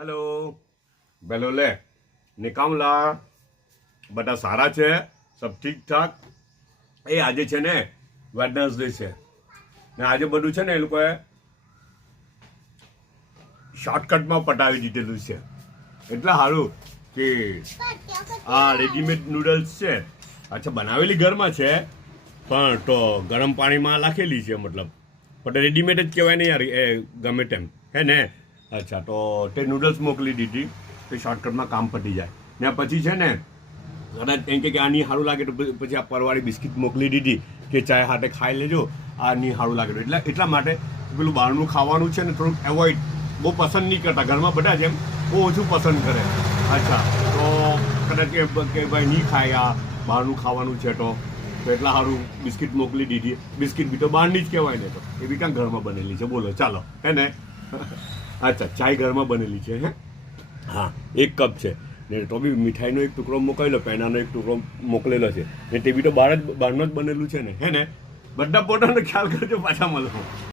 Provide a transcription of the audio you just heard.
hello बेलोले निकामला બધા સારા છે સબ ઠીક ઠાક એ આજે છે ને વેડનસડે છે ને આજે બધું છે ને એ લોકોએ શોર્ટકટમાં પટાવી દીધેલું છે એટલે સારું કે આ રેડીમેડ નૂડલ્સ છે અચ્છા બનાવેલી ઘરમાં છે પણ તો ગરમ પાણીમાં નાખેલી છે મતલબ પણ રેડીમેડ જ કહેવાય ને યાર એ ગમે તેમ હે ને અચ્છા તો તે નૂડલ્સ મોકલી દીધી તો શોર્ટકટમાં કામ પતી જાય ને પછી છે ને કદાચ એમ કે આની સારું લાગે તો પછી આ પરવાળી બિસ્કિટ મોકલી દીધી કે ચાય હાથે ખાઈ લેજો આ નહીં સારું લાગે તો એટલા માટે પેલું બહારનું ખાવાનું છે ને થોડુંક એવોઇડ બહુ પસંદ નહીં કરતા ઘરમાં બધા જ એમ બહુ ઓછું પસંદ કરે અચ્છા તો કદાચ કે ભાઈ નહીં ખાય આ બહારનું ખાવાનું છે તો એટલા સારું બિસ્કિટ મોકલી દીધી બિસ્કિટ બી તો બહારની જ કહેવાય ને તો એ બી ક્યાં ઘરમાં બનેલી છે બોલો ચાલો હે ને અચ્છા ચાય ઘરમાં બનેલી છે હે હા 1 કપ છે ને તો બી મીઠાઈનો એક ટુકડો મોકલેલો પેનાનો એક ટુકડો મોકલેલો છે ને તે બી તો બહારનો જ બનેલું છે ને હે ને બધા પોતાનો ખ્યાલ કરજો પાછા મળો